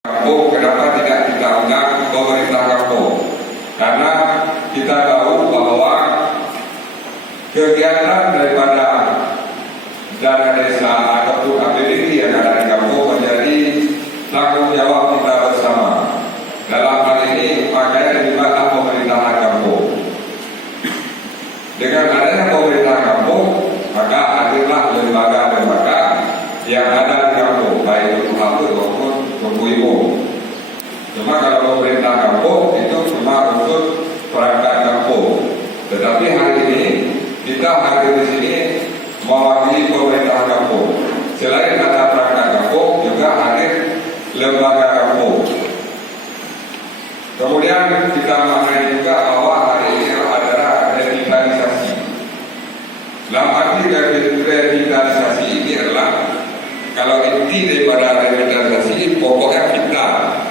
kampung, kenapa tidak kita undang pemerintah kampung? Karena kita tahu bahwa kegiatan daripada dana desa ataupun APBD yang ada di kampung menjadi tanggung jawab kita bersama. Dalam hal ini makanya dilibatkan pemerintahan kampung. Dengan adanya pemerintahan kampung, maka hadirlah lembaga-lembaga yang ada di kampung, baik itu hapus maupun Ibu. Cuma kalau pemerintah kampung itu cuma untuk perangkat kampung. Tetapi hari ini kita hadir di sini mewakili pemerintah kampung. Selain ada perangkat kampung, juga hadir lembaga kampung. Kemudian kita maknai juga bahwa hari ini adalah revitalisasi. Dalam arti revitalisasi ini adalah kalau inti daripada revitalisasi pokoknya vital.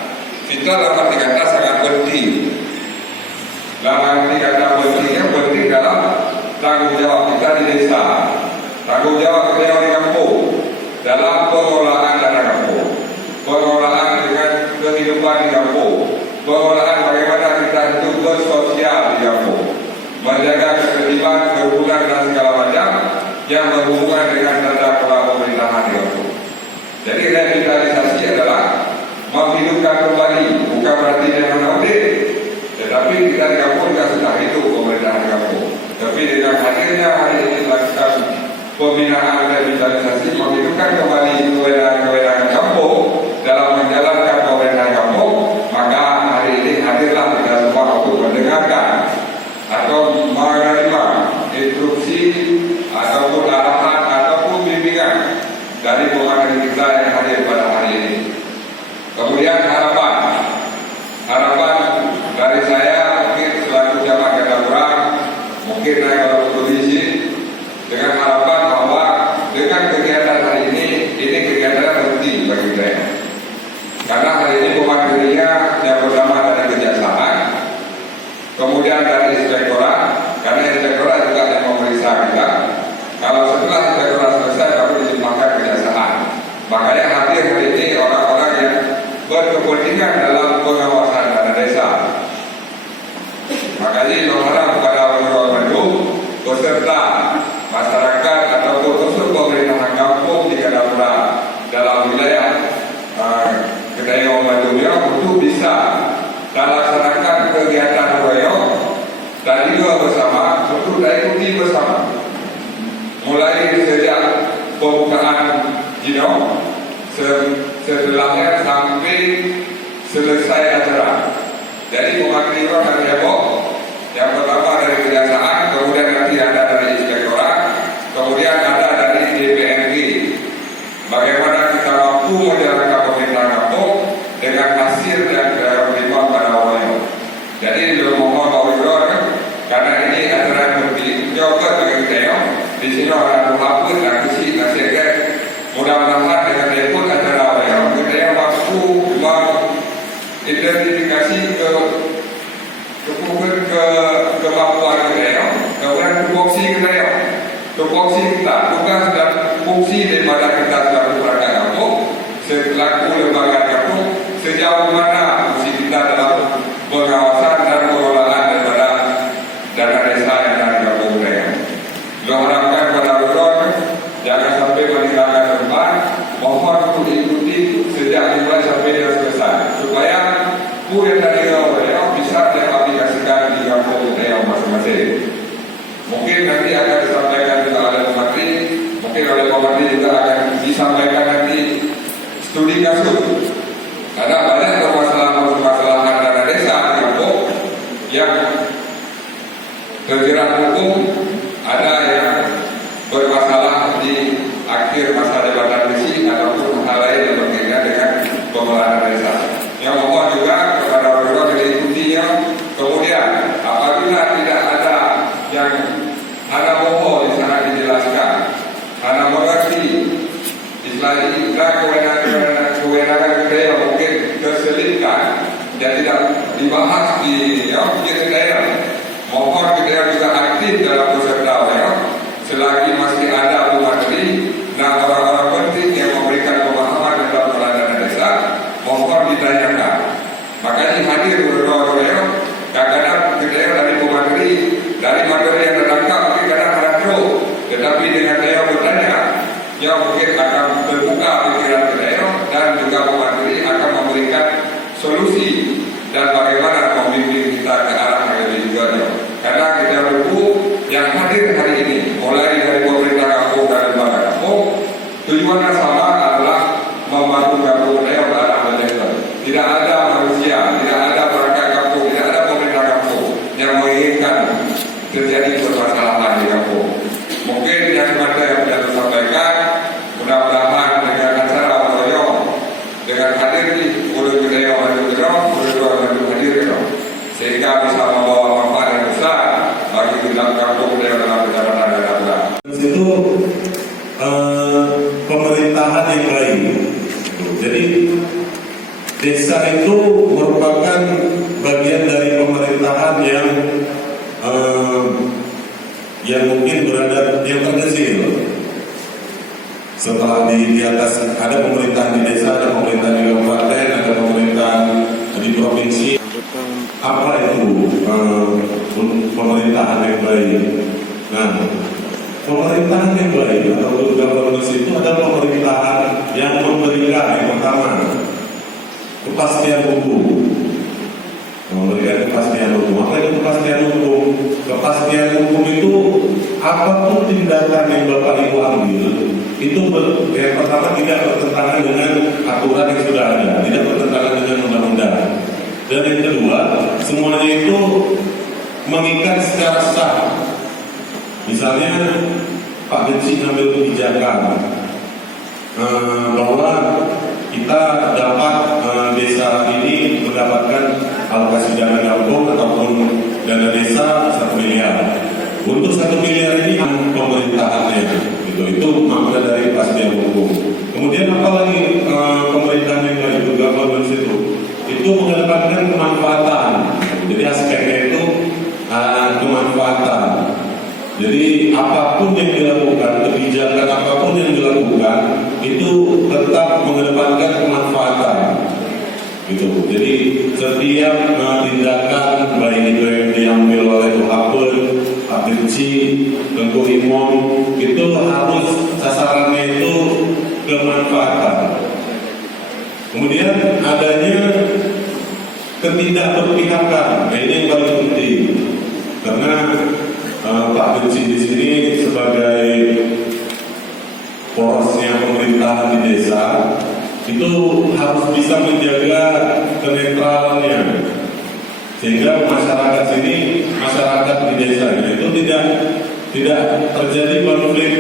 Vital dalam arti kata sangat penting. Dalam arti kata penting dalam tanggung jawab kita di desa, tanggung jawab kita di kampung, dalam pengelolaan dana kampung, pengelolaan dengan kehidupan di kampung, pengelolaan bagaimana kita hidup bersosial di kampung, menjaga ketertiban, kerukunan dan segala macam yang berhubungan dengan tata kelola pemerintahan di kampung. Jadi revitalisasi adalah menghidupkan kembali, bukan berarti jangan audit, tetapi kita di kampung juga sudah hidup pemerintahan kampung. Tapi dengan hadirnya hari ini dilakukan pembinaan revitalisasi, menghidupkan kembali kewenangan kampung dalam menjalankan pemerintahan kampung, maka hari ini hadirlah kita semua untuk mendengarkan atau menerima instruksi ataupun arahan ataupun bimbingan dari pemerintah kita yang hadir pada hari ini. Kemudian harapan dari saya mungkin selaku jamaah Gadapura, mungkin saya kalau betul izin dengan harapan bahwa dengan kegiatan hari ini kegiatan penting bagi saya. Karena hari ini pematerinya yang pertama dari kejaksaan, kemudian dari inspektorat, karena inspektorat juga yang memeriksa kita. Kalau setelah inspektorat selesai baru dilimpahkan kejaksaan. Makanya hadir hari ini orang-orang yang berkepentingan dalam pengawasan dana desa. Makanya berharap kepada orang-orang Bandung beserta masyarakat ataupun unsur pemerintahan kampung di Gadapura dalam wilayah Kedai Bandung untuk bisa melaksanakan kegiatan royong dan juga bersama untuk ikuti bersama. Mulai sejak pembukaan Jino setelahnya sampai selesai acara. Jadi mewakili orang dari heboh, yang pertama dari kejaksaan, kemudian nanti ada dari inspektorat, kemudian ada dari DPRD. Bagaimana kita mampu menjalankan pemerintahan kampung dengan hasil dan terima pada orang. Jadi mohon Pak Wiro, karena ini acara penting, coba bagi kita di sini orang hapus dan kisi nasihat. Mudah-mudahan dengan input acara orang kita mampu mengidentifikasi kemampuan kita, kemudian tupoksi kita, tugas dan fungsi daripada kita selaku perangkat kampung, selaku lembaga kampung, sejauh mana fungsi kita dalam pengawasan dan pengelolaan daripada dana desa yang ada di kampung kita. Diharapkan pada orang jangan sampai meninggalkan tempat, mohon untuk diikuti sejak dimulai sampai dia selesai, supaya yang dari orang bisa diaplikasikan di kampung daerah masing-masing. Mungkin nanti akan disampaikan juga oleh pemateri, mungkin oleh pemateri juga akan disampaikan nanti studi kasus. Karena banyak permasalahan dana desa di kampung yang terjerat hukum, ada yang bermasalah di akhir masa jabatan besi ataupun hal lain yang berkaitan dengan pengelolaan desa. Yang mohon juga kepada orang-orang yang diikutinya. Kemudian apabila tidak ada yang ada mohon di sana dijelaskan, ada mengerti istilah kewenangan kita yang mungkin terselipkan dan tidak dibahas di daerah. Mohon kita juga aktif dalam peserta selagi masih ada pemateri dan orang-orang penting yang memberikan pemahaman dalam pengelolaan dana desa, mohon kita itu pemerintahan yang baik. Jadi desa itu merupakan bagian dari pemerintahan yang mungkin berada yang terkecil. Setelah di atas ada pemerintahan di desa, ada pemerintahan di kabupaten, ada pemerintahan di provinsi. Apa itu pemerintahan yang baik? Nah, pemerintahan yang baik atau good governance itu adalah pemerintahan yang memberikan yang pertama kepastian hukum. Memberikan kepastian hukum. Apa itu kepastian hukum? Kepastian hukum itu apapun tindakan yang Bapak Ibu ambil itu yang pertama tidak bertentangan dengan aturan yang sudah ada, tidak bertentangan dengan undang-undang. Dan yang kedua, semuanya itu mengikat secara sah. Misalnya Pak Benci ngambil kebijakan bahwa kita dapat desa ini mendapatkan alokasi dana kampung ataupun dana desa 1 miliar. Untuk 1 miliar ini pemerintahannya, gitu. Itu makna dari kepastian hukum. Kemudian apalagi pemerintahan yang baik juga governance itu mengedepankan kemanfaatan. Jadi aspeknya itu kemanfaatan. Jadi apapun yang dilakukan, kebijakan apapun yang dilakukan itu tetap mengedepankan kemanfaatan. Gitu. Jadi setiap tindakan baik itu yang diambil oleh Tuhapen, Pak Benci, Tengku Imom itu harus sasarannya itu kemanfaatan. Kemudian adanya ketidakberpihakan, ini yang paling penting karena Pak Benci di sini sebagai porosnya pemerintahan di desa itu harus bisa menjaga kenetralannya sehingga masyarakat sini, masyarakat di desa itu tidak terjadi konflik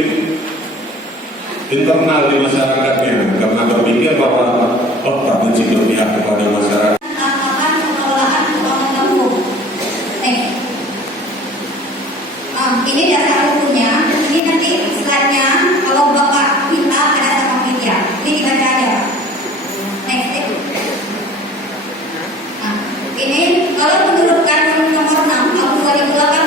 internal di masyarakatnya karena berpikir bahwa Pak Benci berpihak kepada masyarakat. Ini dasar hukumnya. Ini nanti slide-nya kalau Bapak minta ada sama media. Ini dibaca aja. Next. Nah, ini kalau menurut Kanun nomor 6 tahun 2008